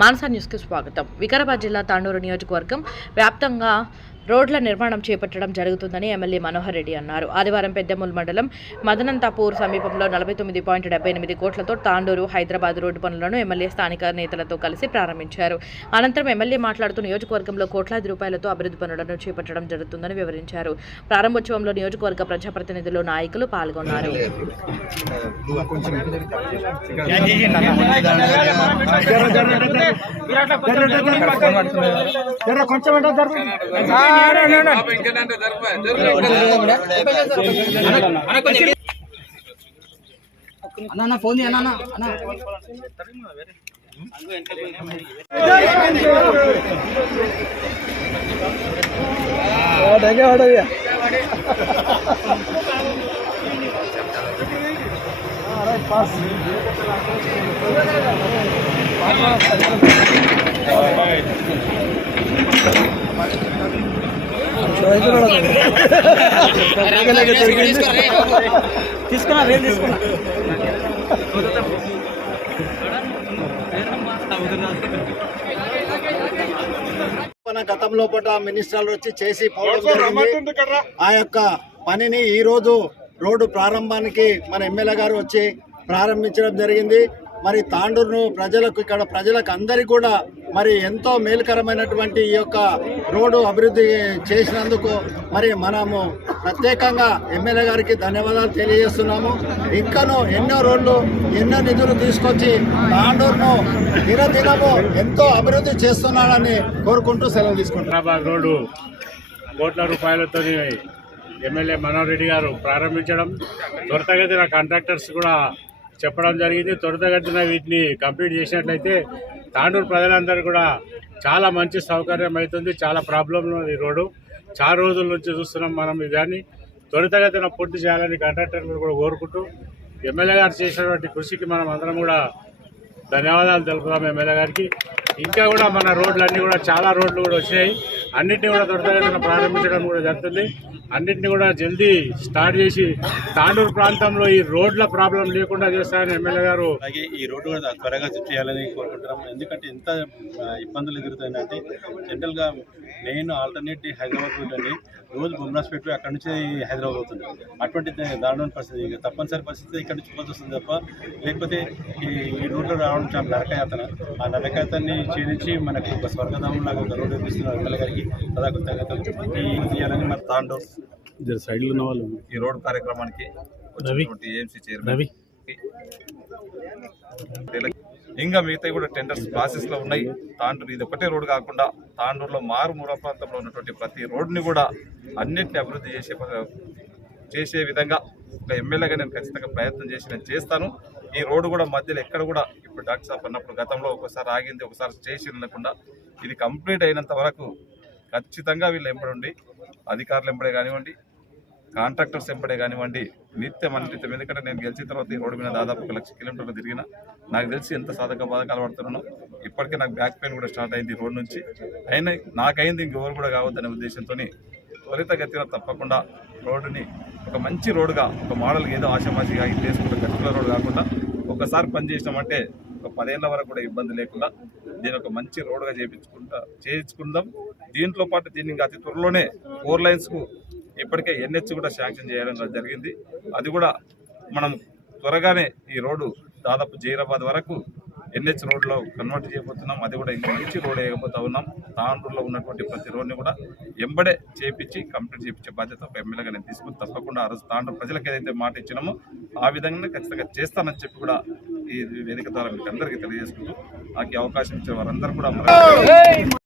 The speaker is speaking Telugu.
మానస న్యూస్కి స్వాగతం. వికారాబాద్ జిల్లా తాండూరు నియోజకవర్గం వ్యాప్తంగా రోడ్ల నిర్మాణం చేపట్టడం జరుగుతుందని ఎమ్మెల్యే మనోహర్ రెడ్డి అన్నారు. ఆదివారం పెద్దమూల్ మండలం మదనంతాపూర్ సమీపంలో 49.78 కోట్లతో తాండూరు హైదరాబాద్ రోడ్డు పనులను ఎమ్మెల్యే స్థానిక నేతలతో కలిసి ప్రారంభించారు. అనంతరం ఎమ్మెల్యే మాట్లాడుతూ నియోజకవర్గంలో కోట్లాది రూపాయలతో అభివృద్ధి పనులను చేపట్టడం జరుగుతుందని వివరించారు. ప్రారంభోత్సవంలో నియోజకవర్గ ప్రజాప్రతినిధులు, నాయకులు పాల్గొన్నారు. అన్న ఫోన్ అన్న తీసుకున్నా రేలు తీసుకున్నా గతంలో పూట మినిస్టర్లు వచ్చి చేసి ఆ యొక్క పనిని ఈ రోజు రోడ్డు ప్రారంభానికి మన ఎమ్మెల్యే గారు వచ్చి ప్రారంభించడం జరిగింది. మరి తాండూరును ప్రజలకు, ఇక్కడ ప్రజలకు అందరికీ కూడా మరి ఎంతో మేలుకరమైనటువంటి ఈ యొక్క రోడ్డు అభివృద్ధి చేసినందుకు మరి మనము ప్రత్యేకంగా ఎమ్మెల్యే గారికి ధన్యవాదాలు తెలియజేస్తున్నాము. ఇంకనూ ఎన్నో రోడ్లు, ఎన్నో నిధులు తీసుకొచ్చి తాండూరును దినదినము ఎంతో అభివృద్ధి చేస్తున్నాడని కోరుకుంటూ సెలవు తీసుకుంటున్నాం. హైదరాబాద్ రోడ్డు కోట్ల రూపాయలతో ఎమ్మెల్యే మనోహర్ రెడ్డి గారు ప్రారంభించడం, త్వరితగతిన కాంట్రాక్టర్స్ కూడా చెప్పడం జరిగింది. త్వరితగతిన వీటిని కంప్లీట్ చేసినట్లయితే తాండూరు ప్రజలందరూ కూడా చాలా మంచి సౌకర్యం అవుతుంది. చాలా ప్రాబ్లం ఈ రోడ్డు చాలా రోజుల నుంచి చూస్తున్నాం మనం. దాన్ని త్వరితగతిన పూర్తి చేయాలని కాంట్రాక్టర్లు కూడా కోరుకుంటూ ఎమ్మెల్యే గారు చేసినటువంటి కృషికి మనం అందరం కూడా ధన్యవాదాలు తెలుపుతాం ఎమ్మెల్యే గారికి. ఇంకా కూడా మన రోడ్లన్నీ కూడా చాలా రోడ్లు కూడా వచ్చినాయి. అన్నింటినీ కూడా త్వరితగతిన ప్రారంభించడం కూడా జరుగుతుంది. అన్నింటినీ కూడా జల్దీ స్టార్ట్ చేసి తాండూరు ప్రాంతంలో ఈ రోడ్ల ప్రాబ్లం లేకుండా చేస్తారని ఎమ్మెల్యే గారు. అలాగే ఈ రోడ్డు కూడా త్వరగా చేయాలని కోరుకుంటున్నాం. ఎందుకంటే ఎంత ఇబ్బందులు ఎదురుతాయంటే జనరల్గా నేను ఆల్టర్నేట్ హైదరాబాద్ రూట్ అని రోజు బొమ్మరాజ్పేట అక్కడి నుంచి హైదరాబాద్ అవుతుంది. అటువంటి దారుణమైన పరిస్థితి, ఇక తప్పనిసరి పరిస్థితి ఇక్కడ నుంచి పోవాల్సి వస్తుంది తప్ప, లేకపోతే ఈ రోడ్లో రావడం చాలా నరకయాతన. ఆ నరకయాతని క్షీణించి మనకి ఒక స్వర్గధామం లాగా ఒక రోడ్డు ఇస్తున్నారు ఎమ్మెల్యే గారికి కృతజ్ఞతలు తీయాలని మన తాండూరు సైడ్లో ఉన్న వాళ్ళు ఈ రోడ్డు కార్యక్రమానికి ఏఎంసీ చైర్మన్ ఇంకా మిగతా కూడా టెండర్స్ ప్రాసెస్ లో ఉన్నాయి. తాండూరు ఇది ఒకటే రోడ్డు కాకుండా తాండూరులో మారుమూల ప్రాంతంలో ఉన్నటువంటి ప్రతి రోడ్డుని కూడా అన్నింటినీ అభివృద్ధి చేసే విధంగా ఒక ఎమ్మెల్యేగా నేను ఖచ్చితంగా ప్రయత్నం చేసి నేను చేస్తాను. ఈ రోడ్డు కూడా మధ్యలో ఎక్కడ కూడా ఇప్పుడు డాక్టర్ సాబ్ అన్నప్పుడు గతంలో ఒకసారి ఆగింది, ఒకసారి చేసి వెళ్ళకుండా ఇది కంప్లీట్ అయినంత వరకు ఖచ్చితంగా వీళ్ళు ఎంబడి అధికారులు ఎంబడే కానివ్వండి, కాంట్రాక్టర్స్ ఎంబడే కానివ్వండి, నిత్యం అన్నిత్యం. ఎందుకంటే నేను గెలిచిన తర్వాత ఈ రోడ్డు మీద దాదాపు 1 లక్ష కిలోమీటర్లు తిరిగిన. నాకు తెలిసి ఎంత సాధక బాధకాలు పడుతున్నానో. ఇప్పటికే నాకు బ్యాక్ పెయిన్ కూడా స్టార్ట్ అయింది ఈ రోడ్డు నుంచి. అయినా నాకైంది ఇంకెవరు కూడా కావద్దనే ఉద్దేశంతో త్వరితగతిన తప్పకుండా రోడ్డుని ఒక మంచి రోడ్డుగా, ఒక మోడల్గా, ఏదో ఆశామాషిగా ఇది చేసుకుంటే గట్టిల రోడ్డు కాకుండా ఒకసారి పనిచేసినామంటే ఒక 10 ఏళ్ల వరకు కూడా ఇబ్బంది లేకుండా దీని ఒక మంచి రోడ్డుగా చేయించుకుందాం. దీంట్లో పాటు దీన్ని అతి త్వరలోనే 4 లైన్స్కు ఇప్పటికే NH కూడా శాంక్షన్ చేయడం జరిగింది. అది కూడా మనం త్వరగానే ఈ రోడ్డు దాదాపు జైరాబాద్ వరకు NH రోడ్లో కన్వర్ట్ చేయబోతున్నాం. అది కూడా ఇంకా మంచి రోడ్ వేయబోతా ఉన్నాం. తాండూరులో ఉన్నటువంటి ప్రతి రోడ్ని కూడా ఎంబడే చేపించి కంప్లీట్ చేయించే బాధ్యత ఒక ఎమ్మెల్యేగా నేను తీసుకుని తప్పకుండా ఆ రోజు తాండూరు ప్రజలకు ఏదైతే మాట ఇచ్చినామో ఆ విధంగా ఖచ్చితంగా చేస్తానని చెప్పి కూడా ఈ వేదిక ద్వారా మీకు అందరికీ తెలియజేసుకుంటూ నాకు అవకాశం ఇచ్చే వారందరూ కూడా